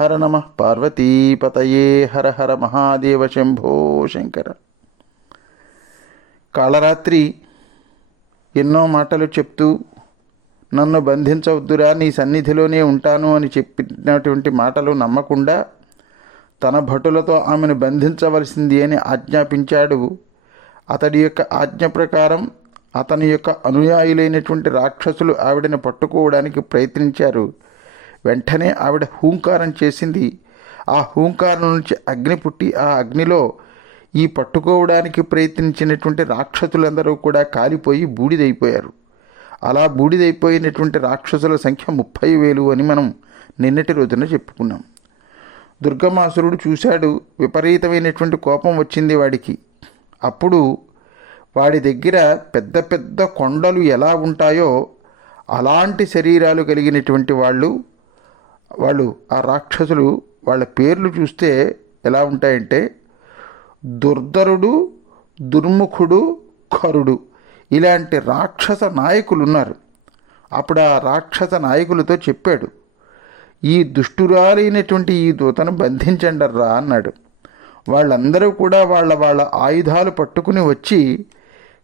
హర నమ పార్వతీపతయే హర హర మహాదేవ శంభో శంకర. కాళరాత్రి ఎన్నో మాటలు చెప్తూ నన్ను బంధించవద్దురా నీ సన్నిధిలోనే ఉంటాను అని చెప్పినటువంటి మాటలు నమ్మకుండా తన భటులతో ఆమెను బంధించవలసింది అని ఆజ్ఞాపించాడు. అతడి యొక్క ఆజ్ఞ ప్రకారం అతని యొక్క అనుయాయులైనటువంటి రాక్షసులు ఆవిడని పట్టుకోవడానికి ప్రయత్నించారు. వెంటనే ఆవిడ హూంకారం చేసింది. ఆ హూంకారం నుంచి అగ్ని పుట్టి ఆ అగ్నిలో ఈ పట్టుకోవడానికి ప్రయత్నించినటువంటి రాక్షసులందరూ కూడా కాలిపోయి బూడిదైపోయారు. అలా బూడిదైపోయినటువంటి రాక్షసుల సంఖ్య ముప్పై వేలు అని మనం నిన్నటి రోజున చెప్పుకున్నాం. దుర్గమాసురుడు చూశాడు విపరీతమైనటువంటి కోపం వచ్చింది వాడికి. అప్పుడు వాడి దగ్గర పెద్ద పెద్ద కొండలు ఎలా ఉంటాయో అలాంటి శరీరాలు కలిగినటువంటి వాళ్ళు వాళ్ళు ఆ రాక్షసులు వాళ్ళ పేర్లు చూస్తే ఎలా ఉంటాయంటే దుర్ధరుడు దుర్ముఖుడు ఖరుడు. ఇలాంటి రాక్షస నాయకులు ఉన్నారు. అప్పుడు ఆ రాక్షస నాయకులతో చెప్పాడు ఈ దుష్టురాలైనటువంటి ఈ దూతను బంధించండర్రా అన్నాడు. వాళ్ళందరూ కూడా వాళ్ళ వాళ్ళ ఆయుధాలు పట్టుకుని వచ్చి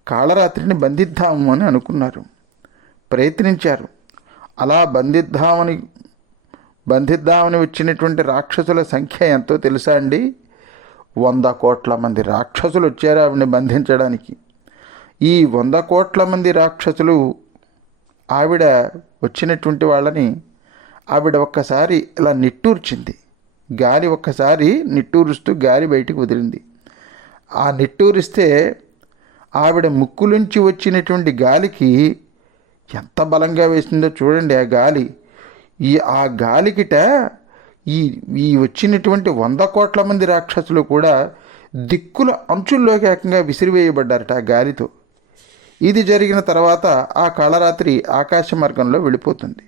కాళరాత్రిని బంధిద్దాము అని అనుకున్నారు. ప్రయత్నించారు. అలా బంధిద్దామని బంధిద్దామని వచ్చినటువంటి రాక్షసుల సంఖ్య ఎంతో తెలుసా అండి? వంద కోట్ల మంది రాక్షసులు వచ్చారు ఆవిడని బంధించడానికి. ఈ వంద కోట్ల మంది రాక్షసులు ఆవిడ వచ్చినటువంటి వాళ్ళని ఆవిడ ఒక్కసారి ఇలా నిట్టూర్చింది. గాలి ఒక్కసారి నిట్టూరుస్తూ గాలి బయటికి వదిలింది. ఆ నిట్టూరిస్తే ఆవిడ ముక్కులుంచి వచ్చినటువంటి గాలికి ఎంత బలంగా వేసిందో చూడండి ఆ గాలి. ఈ ఆ గాలికిట ఈ ఈ వచ్చినటువంటి వంద కోట్ల మంది రాక్షసులు కూడా దిక్కుల అంచుల్లోకి ఏకంగా విసిరివేయబడ్డారట ఆ గాలితో. ఇది జరిగిన తర్వాత ఆ కాళరాత్రి ఆకాశ మార్గంలో వెళ్ళిపోతుంది.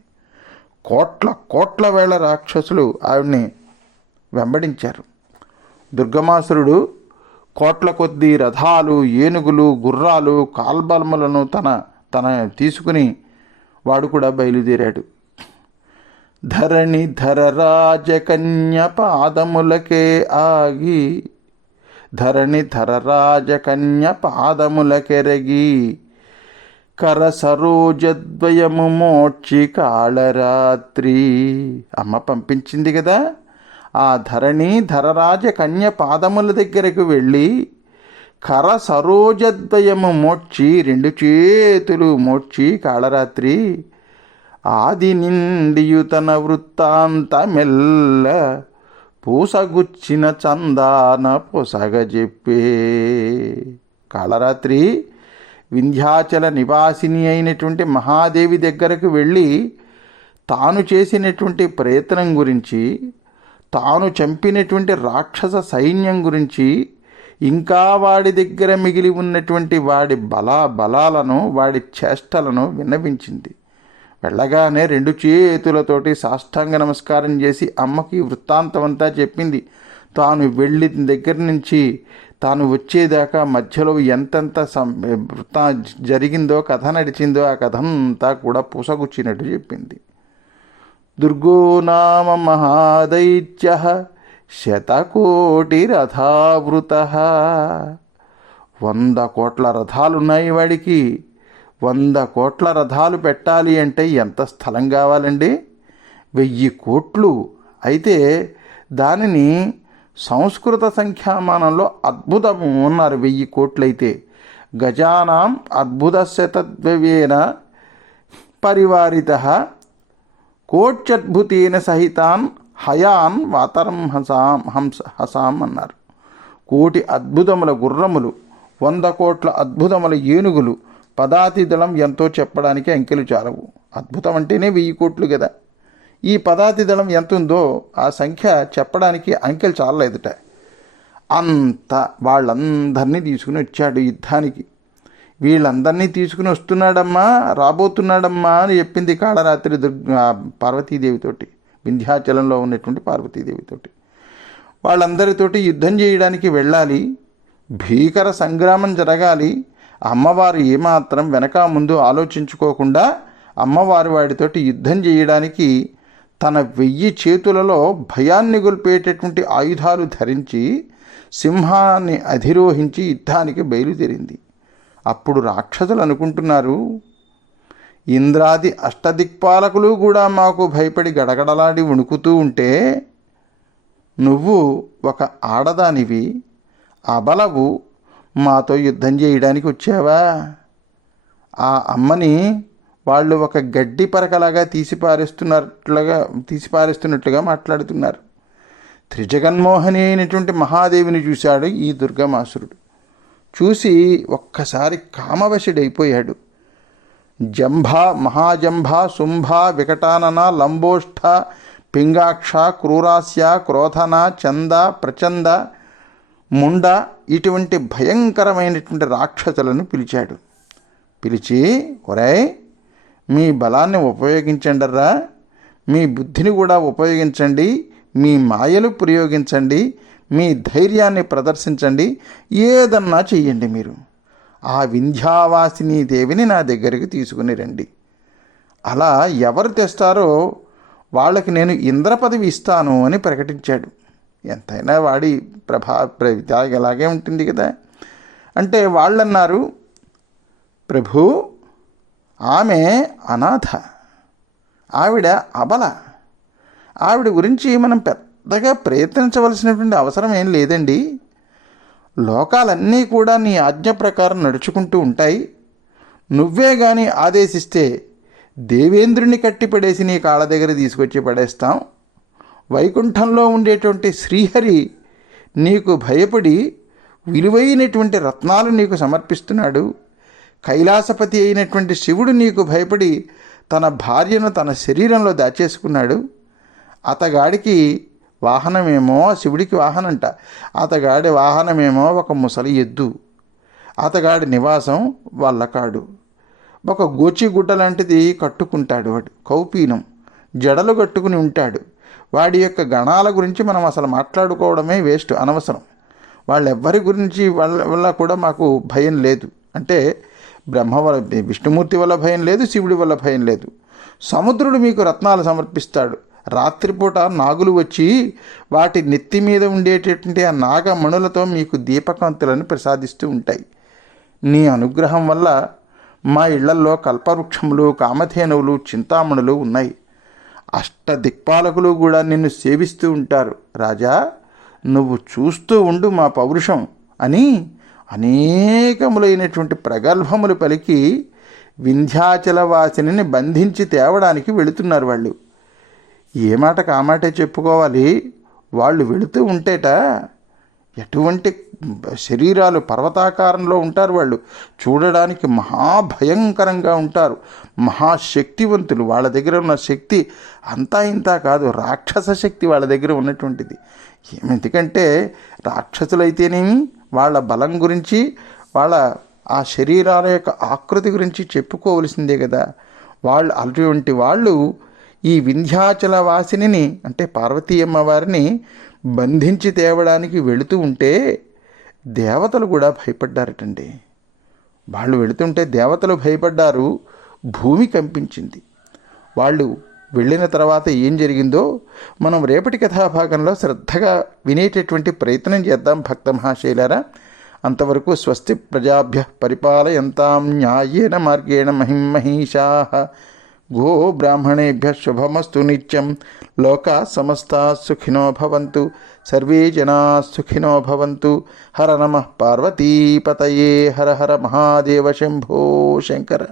కోట్ల కోట్ల వేల రాక్షసులు ఆవిడ్ని వెంబడించారు. దుర్గమాసురుడు కోట్ల కొద్దీ రథాలు ఏనుగులు గుర్రాలు కాల్బలములను తన తన తీసుకుని వాడు కూడా బయలుదేరాడు. ధరణి ధరరాజకన్య పాదములకే ఆగి ధరణి ధరరాజకన్య పాదములకెరగి కర సరోజద్వయము మోక్షి కాళరాత్రి. అమ్మ పంపించింది కదా ఆ ధరణి ధరరాజ కన్య పాదముల దగ్గరకు వెళ్ళి కర సరోజద్వయము మోడ్చి రెండు చేతులు మోడ్చి కాళరాత్రి. ఆది నిండియు తన వృత్తాంతమెల్ల పూసగుచ్చిన చందాన పొసగ చెప్పే కాళరాత్రి వింధ్యాచల నివాసిని అయినటువంటి మహాదేవి దగ్గరకు వెళ్ళి తాను చేసినటువంటి ప్రయత్నం గురించి తాను చంపినటువంటి రాక్షస సైన్యం గురించి ఇంకా వాడి దగ్గర మిగిలి ఉన్నటువంటి వాడి బలా బలాలను వాడి చేష్టలను విన్నవించింది. వెళ్ళగానే రెండు చేతులతోటి సాష్టాంగ నమస్కారం చేసి అమ్మకి వృత్తాంతమంతా చెప్పింది. తాను వెళ్ళిన దగ్గర నుంచి తాను వచ్చేదాకా మధ్యలో ఎంతెంత సం వృత్తా జరిగిందో కథ నడిచిందో ఆ కథ అంతా కూడా పూసగుచ్చినట్టు చెప్పింది. దుర్గో నామ మహాదైత్య శతకోటి రథావృత. వంద కోట్ల రథాలున్నాయి వాడికి. వంద కోట్ల రథాలు పెట్టాలి అంటే ఎంత స్థలం కావాలండి? వెయ్యి కోట్లు. అయితే దానిని సంస్కృత సంఖ్యామానంలో అద్భుతము ఉన్నారు వెయ్యి కోట్లయితే గజానాం అద్భుత శతద్వేన పరివారిత కోట్యద్భుతేన సహితాన్ హయాన్ వాతరం హసాం హంస హసాం అన్నారు. కోటి అద్భుతముల గుర్రములు వంద కోట్ల అద్భుతముల ఏనుగులు పదాతి దళం ఎంతో చెప్పడానికి అంకెలు చాలవు. అద్భుతం అంటేనే వెయ్యి కోట్లు కదా ఈ పదాతి దళం ఎంత ఉందో ఆ సంఖ్య చెప్పడానికి అంకెలు చాలలేదుట. అంత వాళ్ళందరినీ తీసుకుని వచ్చాడు యుద్ధానికి. వీళ్ళందరినీ తీసుకుని వస్తున్నాడమ్మా రాబోతున్నాడమ్మా అని చెప్పింది కాళరాత్రి దుర్గ పార్వతీదేవితోటి వింధ్యాచలంలో ఉన్నటువంటి పార్వతీదేవితోటి వాళ్ళందరితోటి యుద్ధం చేయడానికి వెళ్ళాలి భీకర సంగ్రామం జరగాలి అమ్మవారు ఏమాత్రం వెనక ముందు ఆలోచించుకోకుండా అమ్మవారి వాడితోటి యుద్ధం చేయడానికి తన వెయ్యి చేతులలో భయాన్ని గొల్పేటటువంటి ఆయుధాలు ధరించి సింహాన్ని అధిరోహించి యుద్ధానికి బయలుదేరింది. అప్పుడు రాక్షసులు అనుకుంటున్నారు ఇంద్రాది అష్టదిక్పాలకులు కూడా మాకు భయపడి గడగడలాడి వణుకుతూ ఉంటే నువ్వు ఒక ఆడదానివి అబలవు మాతో యుద్ధం చేయడానికి వచ్చావా? ఆ అమ్మని వాళ్ళు ఒక గడ్డి పరకలాగా తీసిపారేస్తున్నట్లుగా తీసిపారేస్తున్నట్లుగా మాట్లాడుతున్నారు. త్రిజగన్మోహని అయినటువంటి మహాదేవిని చూశాడు ఈ దుర్గమాసురుడు. చూసి ఒక్కసారి కామవశుడైపోయాడు. జంభ మహాజంభ శుంభ వికటానన లంబోష్ఠ పింగాక్ష క్రూరాస్య క్రోధన చంద ప్రచంద ముండ ఇటువంటి భయంకరమైనటువంటి రాక్షసులను పిలిచాడు. పిలిచి ఒరేయ్ మీ బలాన్ని ఉపయోగించండర్రా. మీ బుద్ధిని కూడా ఉపయోగించండి. మీ మాయలు ప్రయోగించండి. మీ ధైర్యాన్ని ప్రదర్శించండి. ఏదన్నా చెయ్యండి మీరు. ఆ వింధ్యావాసిని దేవిని నా దగ్గరికి తీసుకుని రండి. అలా ఎవరు తెస్తారో వాళ్ళకి నేను ఇంద్ర పదవి ఇస్తాను అని ప్రకటించాడు. ఎంతైనా వాడి ప్రభా ప్రవిత ఇలాగే ఉంటుంది కదా. అంటే వాళ్ళన్నారు ప్రభు ఆమె అనాథ ఆవిడ అబల. ఆవిడ గురించి మనం పెద్దగా ప్రయత్నించవలసినటువంటి అవసరం ఏం లేదండి. లోకాలన్నీ కూడా నీ ఆజ్ఞ ప్రకారం నడుచుకుంటూ ఉంటాయి. నువ్వే కానీ ఆదేశిస్తే దేవేంద్రుని కట్టిపడేసి నీ కాళ్ళ దగ్గర తీసుకొచ్చి పడేస్తాం. వైకుంఠంలో ఉండేటువంటి శ్రీహరి నీకు భయపడి విలువైనటువంటి రత్నాలు నీకు సమర్పిస్తున్నాడు. కైలాసపతి అయినటువంటి శివుడు నీకు భయపడి తన భార్యను తన శరీరంలో దాచేసుకున్నాడు. అతగాడికి వాహనమేమో శివుడికి వాహనంట. అతగాడి వాహనమేమో ఒక ముసలి ఎద్దు. అతగాడి నివాసం వల్లకాడు. ఒక గోచిగుడ్డ లాంటిది కట్టుకుంటాడు వాడు. కౌపీనం. జడలు కట్టుకుని ఉంటాడు. వాడి యొక్క గణాల గురించి మనం అసలు మాట్లాడుకోవడమే వేస్ట్ అనవసరం. వాళ్ళెవ్వరి గురించి వాళ్ళ వల్ల కూడా మాకు భయం లేదు. అంటే బ్రహ్మ వల్ల విష్ణుమూర్తి వల్ల భయం లేదు శివుడి వల్ల భయం లేదు. సముద్రుడు మీకు రత్నాలు సమర్పిస్తాడు. రాత్రిపూట నాగులు వచ్చి వాటి నెత్తి మీద ఉండేటటువంటి ఆ నాగమణులతో మీకు దీపకాంతులను ప్రసాదిస్తూ ఉంటాయి. నీ అనుగ్రహం వల్ల మా ఇళ్ళల్లో కల్పవృక్షములు కామధేనువులు చింతామణులు ఉన్నాయి. అష్ట దిక్పాలకులు కూడా నిన్ను సేవిస్తూ ఉంటారు. రాజా నువ్వు చూస్తూ ఉండు మా పౌరుషం అని అనేకములైనటువంటి ప్రగల్భములు పలికి వింధ్యాచల వాసిని బంధించి తేవడానికి వెళుతున్నారు వాళ్ళు. ఏ మాట కామాటే చెప్పుకోవాలి? వాళ్ళు వెళుతూ ఉంటేట ఎటువంటి శరీరాలు పర్వతాకారంలో ఉంటారు వాళ్ళు? చూడడానికి మహాభయంకరంగా ఉంటారు. మహాశక్తివంతులు. వాళ్ళ దగ్గర ఉన్న శక్తి అంతా ఇంత కాదు. రాక్షస శక్తి వాళ్ళ దగ్గర ఉన్నటువంటిది. ఎందుకంటే రాక్షసులైతేనేమి వాళ్ళ బలం గురించి వాళ్ళ ఆ శరీరాల యొక్క ఆకృతి గురించి చెప్పుకోవలసిందే కదా. వాళ్ళు అటువంటి వాళ్ళు ఈ వింధ్యాచల వాసిని అంటే పార్వతీ అమ్మవారిని బంధించి తేవడానికి వెళుతూ ఉంటే దేవతలు కూడా భయపడ్డారటండి. వాళ్ళు వెళుతుంటే దేవతలు భయపడ్డారు భూమి కంపించింది. వాళ్ళు వెళ్ళిన తర్వాత ఏం జరిగిందో మనం రేపటి కథాభాగంలో శ్రద్ధగా వినేటటువంటి ప్రయత్నం చేద్దాం భక్త మహాశైలారా. అంతవరకు స్వస్తి ప్రజాభ్య పరిపాలయంతాం న్యాయేన మార్గేణ మహిమహీషా గో బ్రాహ్మణేభ్య శుభమస్తు నిత్యం లోకా సమస్తా సుఖినో భవంతు సర్వే జనా సుఖినో భవంతు హర నమ పార్వతీపతయే హర హర మహాదేవ శంభో శంకర